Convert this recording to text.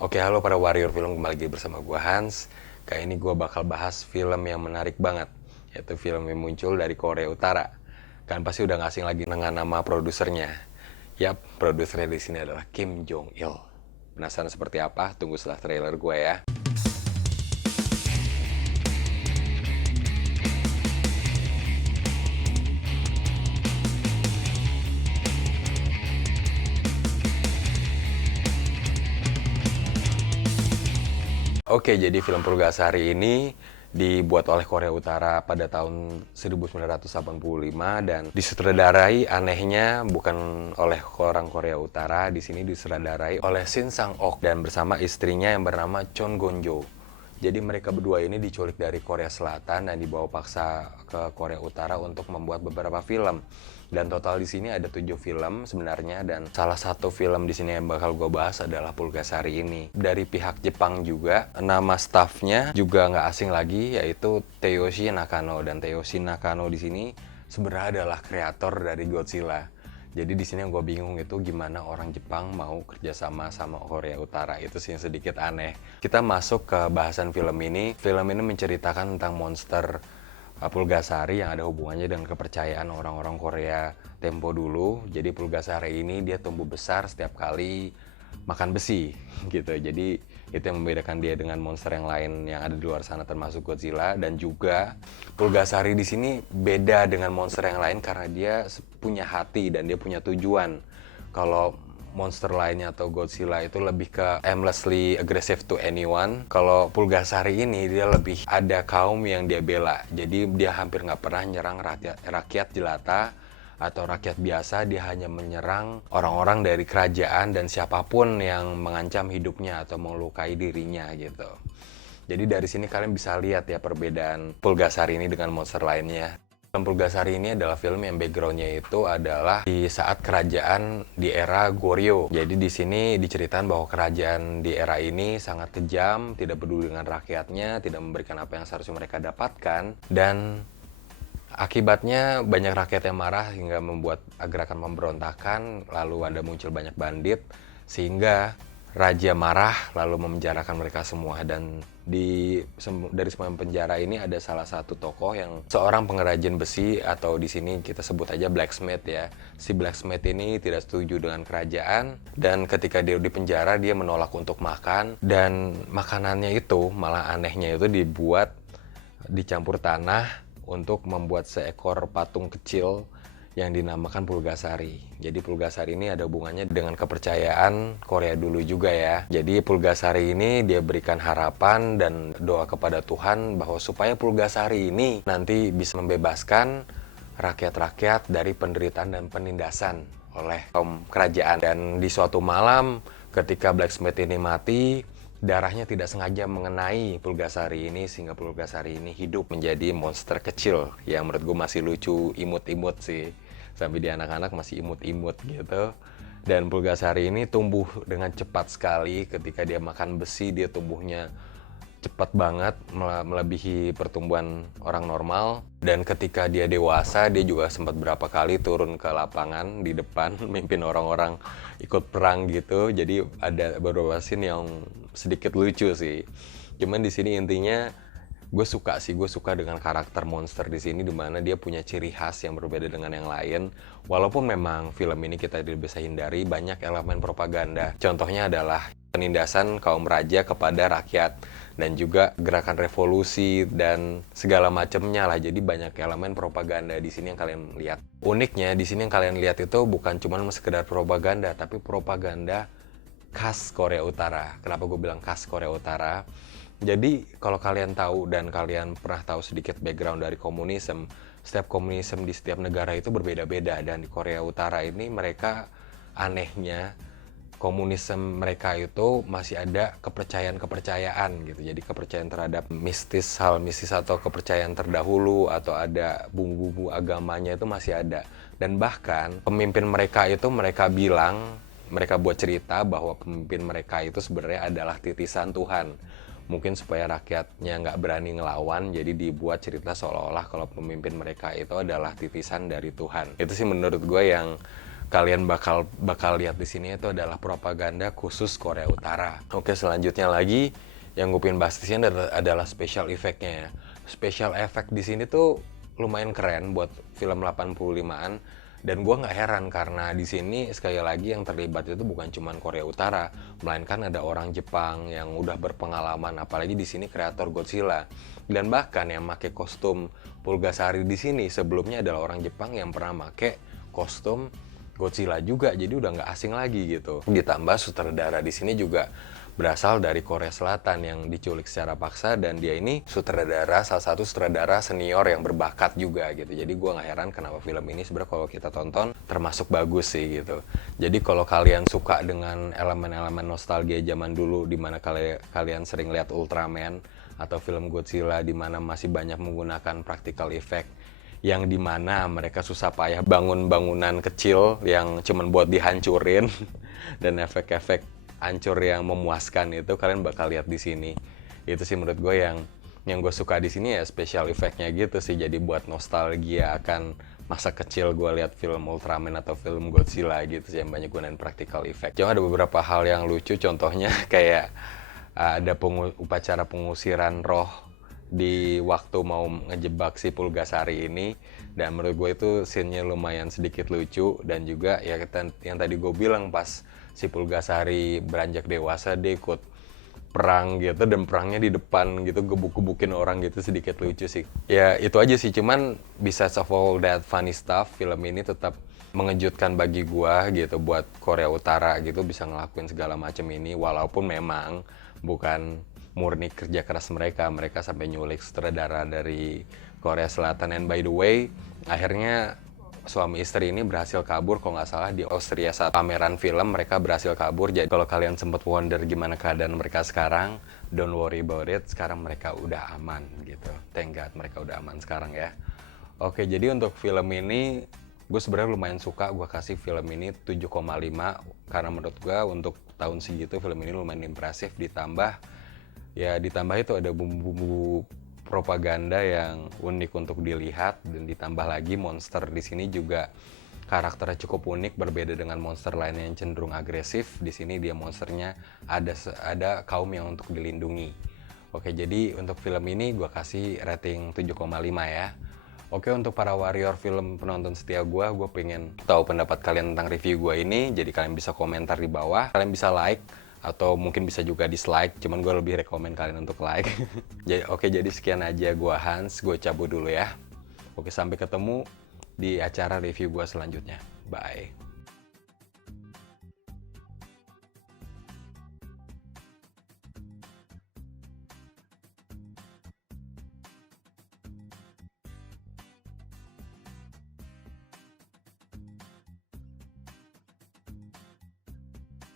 Oke, halo para warrior film, kembali lagi bersama gue Hans. Kali ini gue bakal bahas film yang menarik banget, yaitu film yang muncul dari Korea Utara. Kan pasti udah nggak asing lagi dengan nama produsernya. Yap, produsernya di sini adalah Kim Jong Il. Penasaran seperti apa? Tunggu setelah trailer gue ya. Oke, jadi film Purgasari ini dibuat oleh Korea Utara pada tahun 1985 dan disutradarai anehnya bukan oleh orang Korea Utara, di sini disutradarai oleh Shin Sang-ok dan bersama istrinya yang bernama Chon Gon-jo. Jadi mereka berdua ini diculik dari Korea Selatan dan dibawa paksa ke Korea Utara untuk membuat beberapa film. Dan total di sini ada 7 film sebenarnya, dan salah satu film di sini yang bakal gue bahas adalah Pulgasari ini. Dari pihak Jepang juga, nama staffnya juga nggak asing lagi, yaitu Teiyoshi Nakano. Dan Teiyoshi Nakano di sini sebenarnya adalah kreator dari Godzilla. Jadi di sini yang gue bingung itu gimana orang Jepang mau kerjasama sama Korea Utara, itu sih yang sedikit aneh. Kita masuk ke bahasan film ini. Film ini menceritakan tentang monster Pulgasari yang ada hubungannya dengan kepercayaan orang-orang Korea tempo dulu. Jadi Pulgasari ini dia tumbuh besar setiap kali makan besi gitu. Jadi itu yang membedakan dia dengan monster yang lain yang ada di luar sana, termasuk Godzilla. Dan juga Pulgasari di sini beda dengan monster yang lain karena dia punya hati dan dia punya tujuan. Kalau monster lainnya atau Godzilla itu lebih ke aimlessly aggressive to anyone. Kalau Pulgasari ini dia lebih ada kaum yang dia bela. Jadi dia hampir nggak pernah nyerang rakyat jelata atau rakyat biasa. Dia hanya menyerang orang-orang dari kerajaan dan siapapun yang mengancam hidupnya atau melukai dirinya gitu. Jadi dari sini kalian bisa lihat ya perbedaan Pulgasari ini dengan monster lainnya. Film Pulgasari ini adalah film yang backgroundnya itu adalah di saat kerajaan di era Goryeo. Jadi di sini diceritakan bahwa kerajaan di era ini sangat kejam, tidak peduli dengan rakyatnya, tidak memberikan apa yang seharusnya mereka dapatkan, dan akibatnya banyak rakyat yang marah hingga membuat gerakan pemberontakan, lalu ada muncul banyak bandit, sehingga raja marah lalu memenjarakan mereka semua. Dan dari semua penjara ini ada salah satu tokoh yang seorang pengrajin besi, atau di sini kita sebut aja blacksmith ya. Si blacksmith ini tidak setuju dengan kerajaan, dan ketika dia di penjara dia menolak untuk makan, dan makanannya itu malah anehnya itu dicampur tanah untuk membuat seekor patung kecil yang dinamakan Pulgasari. Jadi Pulgasari ini ada hubungannya dengan kepercayaan Korea dulu juga ya. Jadi Pulgasari ini dia berikan harapan dan doa kepada Tuhan bahwa supaya Pulgasari ini nanti bisa membebaskan rakyat-rakyat dari penderitaan dan penindasan oleh kaum kerajaan. Dan di suatu malam ketika blacksmith ini mati, darahnya tidak sengaja mengenai Pulgasari ini sehingga Pulgasari ini hidup menjadi monster kecil yang menurut gue masih lucu, imut-imut sih. Sampai di anak-anak masih imut-imut gitu. Dan Pulgasari ini tumbuh dengan cepat sekali. Ketika dia makan besi, dia tumbuhnya cepat banget, melebihi pertumbuhan orang normal. Dan ketika dia dewasa, dia juga sempat berapa kali turun ke lapangan di depan mimpin orang-orang ikut perang gitu. Jadi ada beberapa scene yang sedikit lucu sih. Cuman di sini intinya gue suka dengan karakter monster di sini, dimana dia punya ciri khas yang berbeda dengan yang lain. Walaupun memang film ini kita tidak bisa hindari banyak elemen propaganda. Contohnya adalah penindasan kaum raja kepada rakyat, dan juga gerakan revolusi dan segala macamnya lah. Jadi banyak elemen propaganda di sini yang kalian lihat. Uniknya di sini yang kalian lihat itu bukan cuma sekedar propaganda, tapi propaganda khas Korea Utara. Kenapa gue bilang khas Korea Utara? Jadi kalau kalian tahu dan kalian pernah tahu sedikit background dari komunisme, setiap komunisme di setiap negara itu berbeda-beda. Dan di Korea Utara ini mereka anehnya komunisme mereka itu masih ada kepercayaan gitu. Jadi kepercayaan terhadap hal mistis atau kepercayaan terdahulu, atau ada bumbu-bumbu agamanya itu masih ada. Dan bahkan pemimpin mereka itu mereka buat cerita bahwa pemimpin mereka itu sebenarnya adalah titisan Tuhan. Mungkin supaya rakyatnya nggak berani ngelawan, jadi dibuat cerita seolah-olah kalau pemimpin mereka itu adalah titisan dari Tuhan. Itu sih menurut gue yang kalian bakal lihat di sini itu adalah propaganda khusus Korea Utara. Oke, selanjutnya lagi yang gue pengen bahas di sini adalah special effect-nya ya. Special effect di sini tuh lumayan keren buat film 85-an, dan gue nggak heran karena di sini sekali lagi yang terlibat itu bukan cuma Korea Utara, melainkan ada orang Jepang yang udah berpengalaman, apalagi di sini kreator Godzilla. Dan bahkan yang pakai kostum Pulgasari di sini sebelumnya adalah orang Jepang yang pernah pakai kostum Godzilla juga, jadi udah nggak asing lagi gitu. Ditambah sutradara di sini juga berasal dari Korea Selatan yang diculik secara paksa, dan dia ini salah satu sutradara senior yang berbakat juga gitu. Jadi gue nggak heran kenapa film ini sebenarnya kalau kita tonton termasuk bagus sih gitu. Jadi kalau kalian suka dengan elemen-elemen nostalgia zaman dulu, dimana kalian sering lihat Ultraman atau film Godzilla dimana masih banyak menggunakan practical effect, yang dimana mereka susah payah bangun bangunan kecil yang cuman buat dihancurin dan efek-efek hancur yang memuaskan, itu kalian bakal lihat di sini. Itu sih menurut gue yang gue suka di sini ya, special effect-nya gitu sih. Jadi buat nostalgia akan masa kecil gue lihat film Ultraman atau film Godzilla gitu sih, yang banyak gunain practical effect. Cuma ada beberapa hal yang lucu, contohnya kayak ada upacara pengusiran roh di waktu mau ngejebak si Pulgasari ini, dan menurut gue itu scene-nya lumayan sedikit lucu. Dan juga ya yang tadi gue bilang, pas si Pulgasari beranjak dewasa dia ikut perang gitu, dan perangnya di depan gitu, gebuk-gebukin orang gitu, sedikit lucu sih. Ya itu aja sih, cuman besides of all that funny stuff, film ini tetap mengejutkan bagi gua gitu. Buat Korea Utara gitu bisa ngelakuin segala macam ini, walaupun memang bukan murni kerja keras mereka sampai nyulik sutradara dari Korea Selatan. And by the way, akhirnya suami istri ini berhasil kabur kalau nggak salah di Austria saat pameran film. Mereka berhasil kabur. Jadi kalau kalian sempat wonder gimana keadaan mereka sekarang, don't worry about it, sekarang mereka udah aman gitu. Thank God mereka udah aman sekarang ya. Oke, jadi untuk film ini gue sebenarnya lumayan suka. Gue kasih film ini 7,5 karena menurut gue untuk tahun segitu film ini lumayan impresif. Ditambah itu ada bumbu-bumbu propaganda yang unik untuk dilihat, dan ditambah lagi monster di sini juga karakternya cukup unik, berbeda dengan monster lainnya yang cenderung agresif. Di sini dia monsternya ada kaum yang untuk dilindungi. Oke, jadi untuk film ini gue kasih rating 7,5 ya. Oke, untuk para warrior film penonton setia gue pengen tahu pendapat kalian tentang review gue ini. Jadi kalian bisa komentar di bawah, kalian bisa like atau mungkin bisa juga dislike, cuman gue lebih rekomen kalian untuk like. Jadi sekian aja, gue Hans, gue cabut dulu ya. Oke, sampai ketemu di acara review gue selanjutnya. Bye.